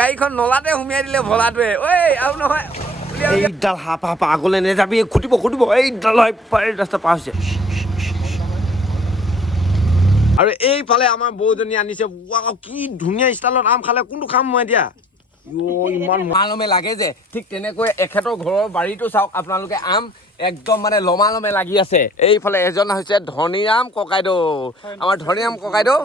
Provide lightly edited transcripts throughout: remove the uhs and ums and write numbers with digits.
গাড়ীখন নলাতে সুমিয়াই দিলে ভলাটোৱে ঐ আৰু নহয় এইডাল হাপা আগলৈ নেযাবি খুটিব এইডাল ৰাস্তা পাৰ হৈছে আৰু এইফালে আমাৰ বৌজনী আনিছে কি ধুনীয়া ষ্টাইলত আম খালে কোনটো খাম মই এতিয়া ইমান লমালমে লাগে যে ঠিক তেনেকৈ এখেতৰ ঘৰৰ বাৰীটো চাওক আপোনালোকে আম একদম মানে লমালমে লাগি আছে এইফালে এজন হৈছে ধনীৰাম ককাইদেউ আমাৰ ধনীৰাম ককাইদেউ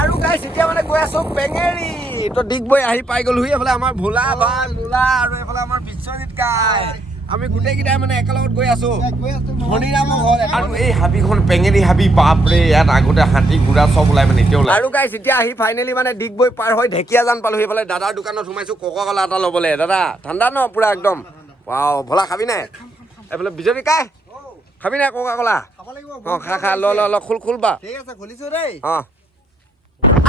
আৰু গাইছ এতিয়া মানে গৈ আছো পেঙেৰি তো ডিগবৈ আহি পাই গ'লোহি এইফালে আমাৰ ভোলা বা লোলা আৰু এইফালে আমাৰ বিশ্বজিৎ কাই আমি গোটেইকেইটাই মানে একেলগত গৈ আছো ধনীৰামৰ ঘৰ আৰু এই হাবিখন পেঙেৰি হাবি বাপৰে ইয়াত আগতে হাতী ঘোঁৰা চব ওলাই মানে এতিয়া ওলাই আৰু গাইছ এতিয়া আহি ফাইনেলি মানে ডিগবৈ পাৰ হৈ ঢেকীয়াজান পালো সেইফালে দাদাৰ দোকানত সোমাইছো কোকা ক'লা এটা ল'বলৈ দাদা ঠাণ্ডা ন পুৰা একদম ৱাও ভোলা খাবি নাই এইফালে বিজনী কাই খাবি নাই কোকা ক'লা অঁ খা ল খুল বা ঠিক আছে খুলিছো দেই অঁ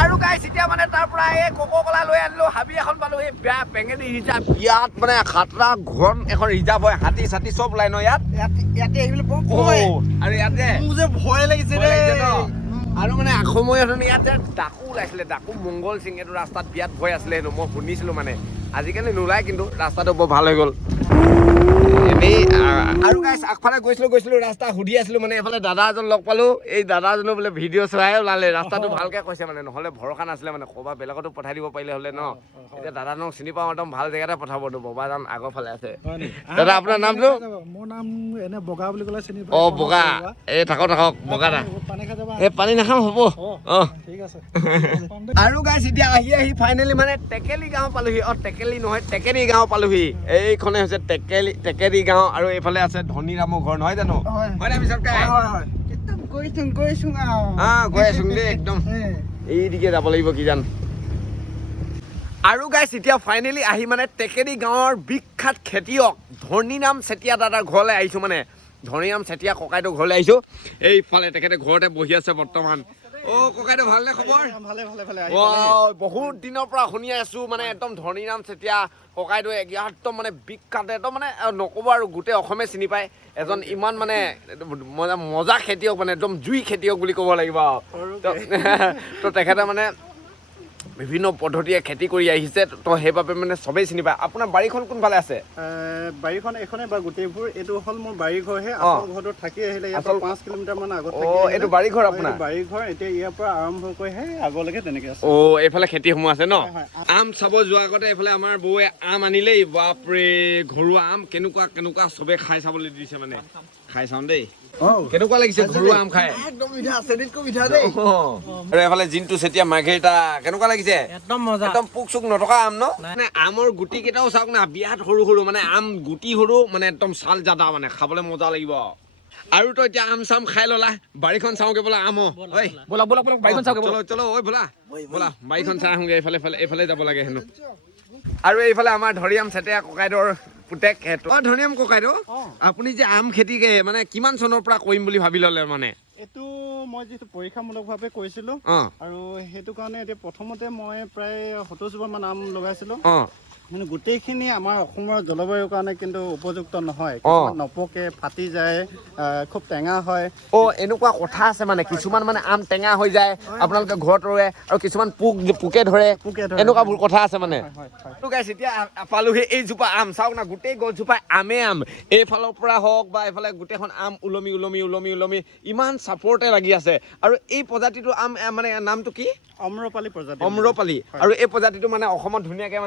আৰু গাইছ এতিয়া মানে তাৰ পৰা এই কোকা ক'লা লৈ আনিলো হাবি এখন পালো এই বেয়া পেঙেৰি ৰিজাৰ্ভ ইয়াত মানে খাতৰা ঘন এখন ৰিজাৰ্ভ হয় হাতী চাতী চব ওলাই ন ইয়াতে আহিবলৈ আৰু ইয়াতে মোৰ যে ভয় লাগিছে দেই আৰু মানে সময়ত ইয়াতে ডাকু ওলাইছিলে ডাকু মংগল সিং এইটো ৰাস্তাত বিয়াত ভয় আছিলে হেনো মই শুনিছিলো মানে আজিকালি নোলায় কিন্তু ৰাস্তাটো বৰ ভাল হৈ গ'ল এনেই আৰু গাইছ আগফালে গৈছিলো ৰাস্তা সুধি আছিলো মানে এইফালে দাদা এজন লগ পালো এই দাদাজনো বোলে ভিডিঅ' চোৱাই ওলালে ৰাস্তাটো ভালকে কৈছে মানে নহ'লে ভৰসা নাছিলে মানে ক'ৰবাত বেলেগতো পঠাই দিব পাৰিলে হ'লে ন এতিয়া দাদাজনক চিনি পাওঁ একদম ভাল জেগাতে পঠাবতো ববাজান আগৰ ফালে আছে দাদা আপোনাৰ নামটো মোৰ নাম এনে বগা বুলি ক'লে চিনি অঁ বগা এই থাকক বগা দা এই পানী নাখাম হ'ব অঁ ঠিক আছে আৰু গাইছ এতিয়া আহি ফাইনেলি মানে টেকেলি গাঁও পালোহি টেকেলি নহয় টেকেৰি গাঁও পালোহি এইখনে হৈছে টেকেৰি গাঁও আৰু এইফালে আছে ধনীৰামৰ ঘৰ নহয় জানো হয় নে পিছত গৈ আছো দেই একদম এইদিকে যাব লাগিব কি জান আৰু গাইছ এতিয়া ফাইনেলি আহি মানে টেকেৰি গাঁৱৰ বিখ্যাত খেতিয়ক ধনীৰাম চেতিয়া দাদাৰ ঘৰলৈ আহিছো মানে ধনীৰাম চেতিয়া ককাইদেউ ঘৰলৈ আহিছো এইফালে তেখেতে ঘৰতে বহি আছে বৰ্তমান অ' ককাইদেউ ভালনে খবৰ ভালে বহুত দিনৰ পৰা শুনি আছো মানে একদম ধনীৰাম চেতিয়া ককাইদেউ একদম মানে বিখ্যাত একদম মানে নক'ব আৰু গোটেই অসমে চিনি পায় এজন ইমান মানে মজা খেতিয়ক মানে একদম জুই খেতিয়ক বুলি ক'ব লাগিব তো তেখেতে মানে বিভিন্ন পদ্ধতিৰে খেতি কৰি আহিছে তো সেইবাবে মানে চবেই চিনি পায় আপোনাৰ বাৰীখন কোনফালে আছে বাৰীখন এইখনে বা গোটেইবোৰ এইটো হ'ল মোৰ বাৰী ঘৰহে আচল ঘৰটো থাকি আহিলে ইয়াৰ পৰা 5 কিলোমিটাৰ মান আগত এইটো বাৰী ঘৰ আপোনাৰ বাৰী ঘৰ এতিয়া ইয়াৰ পৰা আৰম্ভ কৰি আগলৈকে তেনেকে আছে এইফালে খেতিসমূহ আছে ন আম চাব যোৱাৰ আগতে এইফালে আমাৰ বৌয়ে আম আনিলেই বাপৰে ঘৰুৱা আম কেনেকুৱা চবে খাই চাবলৈ দিছে মানে খাই চাওঁ দেই কেনেকুৱা লাগিছে ঘৰুৱা আম খাই একদম মিঠা চেনিতকৈ মিঠা দেই আৰু এইফালে জিন্তু চেতিয়া মাৰ্ঘেৰিটা কেনেকুৱা লাগিছে একদম মজা একদম পোক চোক নথকা আম ন মানে আমৰ গুটি কেইটাও চাওক না বিয়াত সৰু মানে আম গুটি সৰু মানে একদম চাল জাদা মানে খাবলৈ মজা লাগিব আৰু তো এতিয়া আম চাম খাই ললা বাৰীখন চাওঁগে বোলা আম বলা বাৰীখন চাওঁগে চলো ঐ বলা বাৰীখন চাই আহোঁগে এইফালে যাব লাগে হেনো আৰু এইফালে আমাৰ ধনীৰাম চেতিয়া ককাইদেউৰ পুতেক ধনীৰাম ককাইদেউ আপুনি যে আম খেতি মানে কিমান চনৰ পৰা কৰিম বুলি ভাবি ল'লে মানে এইটো মই যিটো পৰীক্ষামূলকভাৱে কৰিছিলো আৰু সেইটো কাৰণে এতিয়া প্ৰথমতে মই প্ৰায় 70 জোপা মান আম লগাইছিলো কিন্তু গোটেইখিনি আমাৰ অসমৰ জলবায়ুৰ কাৰণে কিন্তু উপযুক্ত নহয় নপকে ফাটি যায় খুব টেঙা হয় এনেকুৱা কথা আছে মানে কিছুমান মানে আম টেঙা হৈ যায় আপোনালোকে ঘৰত ৰুৱে আৰু কিছুমান পোকে ধৰে এনেকুৱাবোৰ কথা আছে মানে এতিয়া পালোহি এইজোপা আম চাওক না গোটেই গছজোপা আম এইফালৰ পৰা হওক বা এইফালে গোটেইখন আম ওলমি ইমান চাপৰতে লাগি আছে আৰু এই প্ৰজাতিটো আম মানে নামটো কি অম্ৰপালি আৰু এই প্ৰজাতিটো মানে অসমত ধুনীয়াকে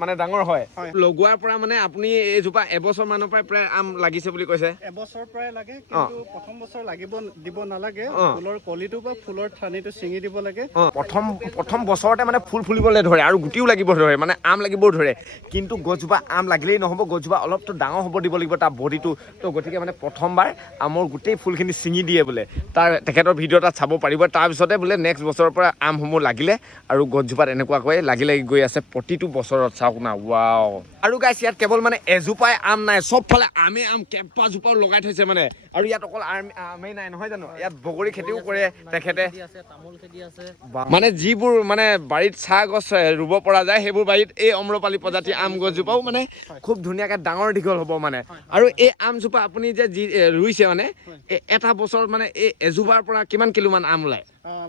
মানে ডাঙৰ হয় লগোৱাৰ পৰা মানে আপুনি এইজোপা এবছৰ মানৰ পৰা প্ৰায় আম লাগিছে বুলি কৈছে এবছৰ প্ৰায় লাগে কিন্তু প্ৰথম বছৰ দিব নালাগে ফুলৰ কলিটো বা ফুলৰ ঠানিটো ছিঙি দিব লাগে প্ৰথম বছৰতে মানে ফুল ফুলিবলৈ ধৰে আৰু গুটিও লাগিব ধৰে মানে আম লাগিবও ধৰে কিন্তু গছজোপা আম লাগিলেই নহ'ব গছজোপা অলপতো ডাঙৰ হ'ব দিব লাগিব তাৰ বডিটো তো গতিকে মানে প্ৰথমবাৰ আমৰ গোটেই ফুলখিনি ছিঙি দিয়ে বোলে তেখেতৰ ভিডিঅ' এটাত চাব পাৰিব তাৰপিছতে বোলে নেক্সট বছৰৰ পৰা আমসমূহ লাগিলে আৰু গছজোপাত এনেকুৱাকৈ লাগি গৈ আছে প্ৰতিটো বছৰত চাওক না ৱাও আৰু গাইছ ইয়াত কেৱল মানে এজোপাই আম নাই চবফালে আম কেইবাজোপাও লগাই থৈছে মানে আৰু ইয়াত অকল আমেই নাই নহয় জানো ইয়াত বগৰী খেতিও কৰে তেখেতে মানে যিবোৰ মানে বাৰীত চাহ গছ ৰুব পৰা যায় সেইবোৰ বাৰীত এই অম্ৰপালি প্ৰজাতিৰ আম গছজোপাও মানে খুব ধুনীয়াকে ডাঙৰ দীঘল হ'ব মানে আৰু এই আমজোপা আপুনি যে ৰুইছে মানে এটা বছৰত মানে এই এজোপাৰ পৰা কিমান কিলোমান আম ওলায়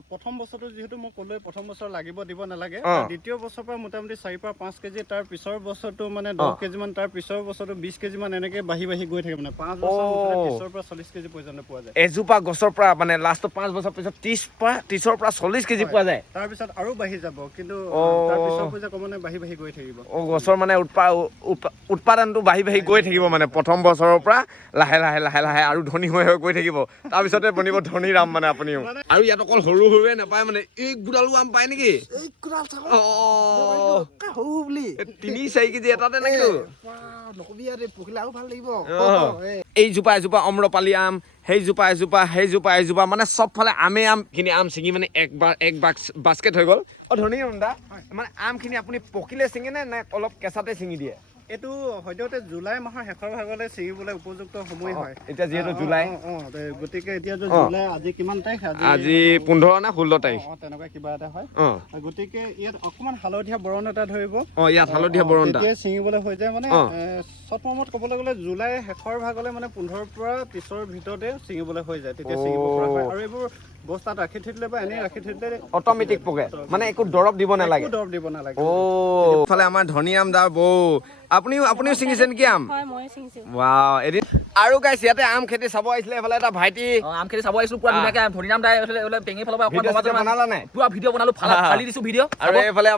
প্ৰথম বছৰটো যিহেতু মই ক'লোৱে প্ৰথম বছৰ লাগিব দিব নালাগে দ্বিতীয় বছৰৰ পৰা মোটামুটি 4 পৰা 5 কেজি তাৰ পিছৰ বছৰটো মানে 10 কেজি মান তাৰ পিছৰ বছৰটো 20 কেজি মান এনেকে বাঢ়ি গৈ থাকে মানে 5 বছৰ 30ৰ পৰা 40 কেজি পৰ্যন্ত পোৱা যায় এজোপা গছৰ পৰা মানে লাষ্ট 5 বছৰ পিছত 30ৰ পৰা 40 কেজি পোৱা যায় তাৰ পিছত আৰু বাঢ়ি যাব কিন্তু তাৰ পিছৰ পৰ্যায়ত মানে বাঢ়ি গৈ থাকিব গছৰ মানে উৎপাদনটো বাঢ়ি গৈ থাকিব মানে প্ৰথম বছৰৰ পৰা লাহে লাহে আৰু ধনী হৈ গৈ থাকিব তাৰপিছতে বনিব ধনী ৰাম মানে আপুনিও আৰু ইয়াত অকল সৰু সৰুৱে নাপায় মানে এই গুডালো আম পায় নেকি এই কুৰাল চাব সৰু বুলি 3-4 কেজি এটাতে নেকি নকবি আৰু পকিলে আৰু ভাল লাগিব এইজোপা এজোপা অম্ৰপালি আম সেইজোপা এজোপা মানে চবফালে আম খিনি আম ছিঙি মানে এক বাস্কেট হৈ গ'ল ধনী ৰন্দা মানে আমখিনি আপুনি পকিলে ছিঙে নে অলপ কেঁচাতে ছিঙি দিয়ে এইটো সদ্যহতে জুলাই মাহৰ শেষৰ ভাগলৈ ছিঙিবলৈ উপযুক্ত সময় হয় এতিয়া যিহেতু জুলাই গতিকে এতিয়া জুলাই আজি কিমান তাৰিখ আজি 15 নে 16 তাৰিখ তেনেকুৱা কিবা এটা হয় গতিকে ইয়াত অকমান হালধীয়া বৰণ এটা ধৰিব ইয়াত হালধীয়া বৰণ তেতিয়া ছিঙিবলৈ হৈ যায় মানে চট মৰ্মত ক'বলৈ গ'লে জুলাই শেষৰ ভাগলৈ মানে 15ৰ পৰা 30ৰ ভিতৰতে ছিঙিবলৈ হৈ যায় তেতিয়া ছিঙিব পৰা হয় আৰু এইবোৰ বস্তাত ৰাখি থৈ দিলে বা এনেই ৰাখি থৈ দিলে অট'মেটিক পকে মানে একো দৰৱ দিব নালাগে ফালে আমাৰ ধনী আম দাৰ বৌ আপুনিও ছিঙিছে নেকি আম হয় মই ছিঙিছো ৱাও এদিন আৰু গাইছ ইয়াতে আম খেতি চাব আহিছিলে এফালে এটা ভাইটি আম খেতি চাব আহিছো পুৰা ধুনীয়াকে ধনী নাম দাই টেঙি ফালৰ পৰা ভিডিঅ' বনালা নাই পুৰা ভিডিঅ' বনালো ফালি দিছো ভিডিঅ' আৰু এইফালে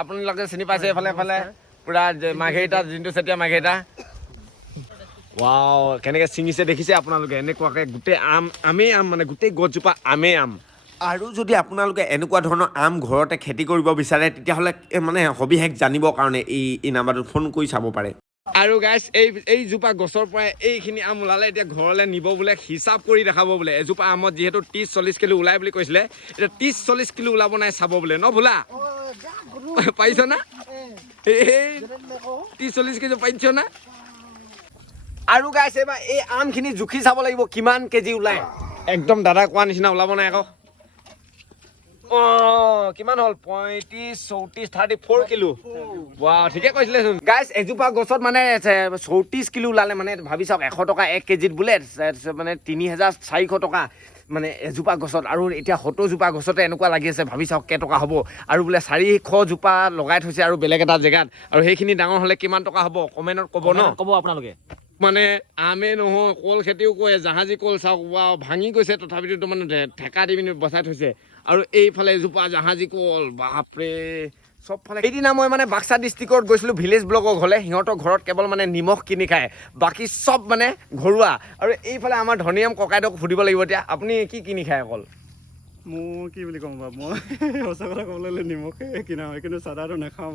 আপোনালোকে চিনি পাইছে এইফালে পুৰা মাঘেৰিটা যোনটো চেতিয়া মাঘেৰিটা ৱাও কেনেকে ছিঙিছে দেখিছে আপোনালোকে এনেকুৱাকে গোটেই আমেই আম মানে গোটেই গছজোপা আমেই আম আৰু যদি আপোনালোকে এনেকুৱা ধৰণৰ আম ঘৰতে খেতি কৰিব বিচাৰে তেতিয়াহ'লে মানে সবিশেষ জানিবৰ কাৰণে এই নাম্বাৰটোত ফোন কৰি চাব পাৰে আৰু গাইছ এইজোপা গছৰ পৰাই এইখিনি আম ওলালে এতিয়া ঘৰলৈ নিব বোলে হিচাপ কৰি দেখাব বোলে এজোপা আমত যিহেতু 30-40 কিলো ওলাই বুলি কৈছিলে এতিয়া 30-40 কিলো ওলাব নাই চাব বোলে ন ভোলা পাৰিছ না 30-40 কেজি পাৰিছ না আৰু গাইছ এইবাৰ এই আমখিনি জুখি চাব লাগিব কিমান কেজি ওলাই একদম দাদা কোৱা নিচিনা ওলাব নাই আকৌ কিমান হ'ল 35-34 কিলো ৱাও ঠিকে কৈছিলেচোন গাইছ এজোপা গছত মানে 34 কিলো ওলালে মানে ভাবি চাওক 100 টকা 1 কেজিত বোলে মানে 3400 টকা মানে এজোপা গছত আৰু এতিয়া 70 জোপা গছতে এনেকুৱা লাগি আছে ভাবি চাওক কেইটকা হ'ব আৰু বোলে 400 জোপা লগাই থৈছে আৰু বেলেগ এটা জেগাত আৰু সেইখিনি ডাঙৰ হ'লে কিমান টকা হ'ব কমেণ্টত ক'ব ন ক'ব আপোনালোকে মানে আমে নহয় কল খেতিও কৰে জাহাজী কল চাওক ৱাও ভাঙি গৈছে তথাপিতো মানে ঠেকা দি পিনি বচাই থৈছে আৰু এইফালে এজোপা জাহাজী কল বাপৰে চবফালে সেইদিনা মই মানে বাক্সা ডিষ্ট্ৰিক্টত গৈছিলোঁ ভিলেজ ব্লকৰ ঘৰলৈ সিহঁতৰ ঘৰত কেৱল মানে নিমখ কিনি খায় বাকী চব মানে ঘৰুৱা আৰু এইফালে আমাৰ ধনীৰাম ককাইদেউক সুধিব লাগিব এতিয়া আপুনি কি কিনি খায় অকল মোৰ কি বুলি ক'ম বাৰু মই সঁচা কথা ক'বলৈ গ'লে নিমখে কিনা হয় কিন্তু চাদাটো নাখাওঁ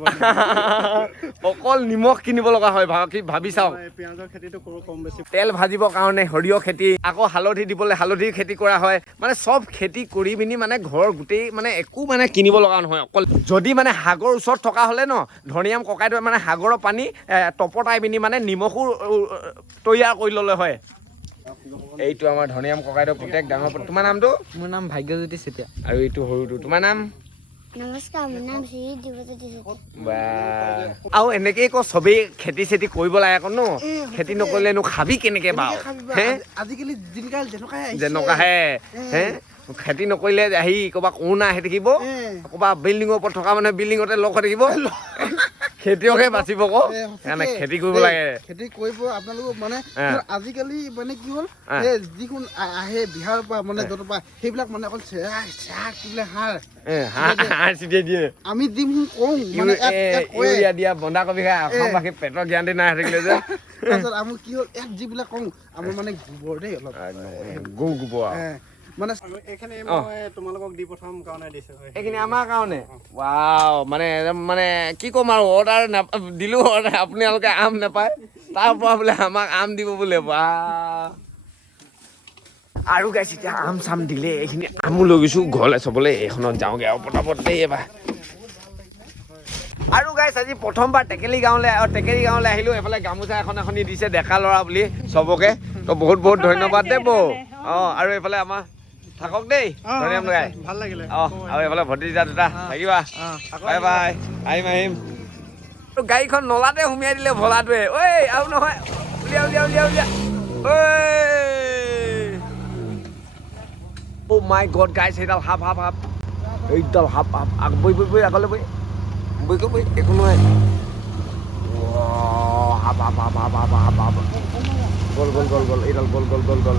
অকল নিমখ কিনিব লগা হয় ভাবি চাওক পিঁয়াজৰ খেতিটো কৰোঁ কম বেছি তেল ভাজিবৰ কাৰণে সৰিয়হ খেতি আকৌ হালধি দিবলৈ হালধিৰ খেতি কৰা হয় মানে চব খেতি কৰি পিনি মানে ঘৰৰ গোটেই মানে একো মানে কিনিব লগা নহয় অকল যদি মানে সাগৰ ওচৰত থকা হ'লে ন ধনীৰাম ককাইদেৱে মানে সাগৰৰ পানী টপতাই পিনি মানে নিমখো তৈয়াৰ কৰি ল'লে হয় এইটো আমাৰ ধনীৰাম ককাইদেউ পুতেক ডাঙৰ তোমাৰ নামটো মোৰ নাম ভাগ্যজ্যোতি চেতিয়া আৰু এইটো সৰুটো তোমাৰ নাম নমস্কাৰ মোৰ নাম শ্ৰী দিৱজ্যোতি বা আৰু এনেকেই আকৌ চবেই খেতি চেতি কৰিব লাগে আকৌ ন খেতি নকৰিলেনো খাবি কেনেকে বাৰু হে আজিকালি দিনকাল যেনেকুৱাহে হে খেতি নকৰিলে আহি ক'ৰবাত কৰোণা আহি থাকিব ক'ৰবাত বিল্ডিঙৰ ওপৰত থকা মানুহে বিল্ডিঙতে লগ হৈ থাকিব খেতিয়কে বাচিব আকৌ সেইকাৰণে খেতি কৰিব লাগে খেতি কৰিব আপোনালোক মানে আজিকালি মানে কি হ'ল যিখন আহে বিহাৰৰ পৰা মানে য'ৰ পৰা সেইবিলাক মানে অকল হাঁহ চিটিয়াই দিয়ে আমি যিবোৰ কওঁ ইউৰিয়া দিয়া বন্ধাকবি খাই অসমবাসী পেটৰ জ্ঞানটি নাই থাকিলে যে তাৰপিছত আমি কি হ'ল ইয়াত যিবিলাক কওঁ আমাৰ মানে গোবৰ দেই অলপ গৰু গোবৰ মানে এইখিনি মই তোমালোকক দি পঠাম কাৰণে দিছো এইখিনি আমাৰ কাৰণে ৱাও মানে কি ক'ম আৰু অৰ্ডাৰ দিলো অৰ্ডাৰ আপোনালোকে আম নাপায় তাৰ পৰা বোলে আমাক আম দিব বোলে বা আৰু গাইছ এতিয়া আম চাম দিলে এইখিনি আমো লৈ গৈছোঁ ঘৰলৈ চবলৈ এইখনত যাওঁগৈ আৰু পটাপট দেই এবাৰ আৰু গাইছ আজি প্ৰথমবাৰ টেকেলি গাঁৱলৈ আহিলোঁ এইফালে গামোচা এখন দিছে ডেকা ল'ৰা বুলি চবকে তো বহুত ধন্যবাদ দেই বৌ আৰু এইফালে আমাৰ থাকক দেই ধনীৰাম গাই ভাল লাগিলে আৰু এইফালে ভতিজা দুটা থাকিবা বাই বাই আহিম গাড়ীখন নলাতে সুমিয়াই দিলে ভলাটোৱে ঐ আৰু নহয় উলিয়া ঐ ও মাই গড গাইছ সেইডাল হাপ হাপ হাপ এইডাল হাপ হাপ আগ বই বই বই আগলৈ বই বই গৈ বই একো নহয় হাপ হাপ হাপ হাপ হাপ হাপ হাপ গ'ল গ'ল গ'ল গ'ল এইডাল গ'ল গ'ল গ'ল গ'ল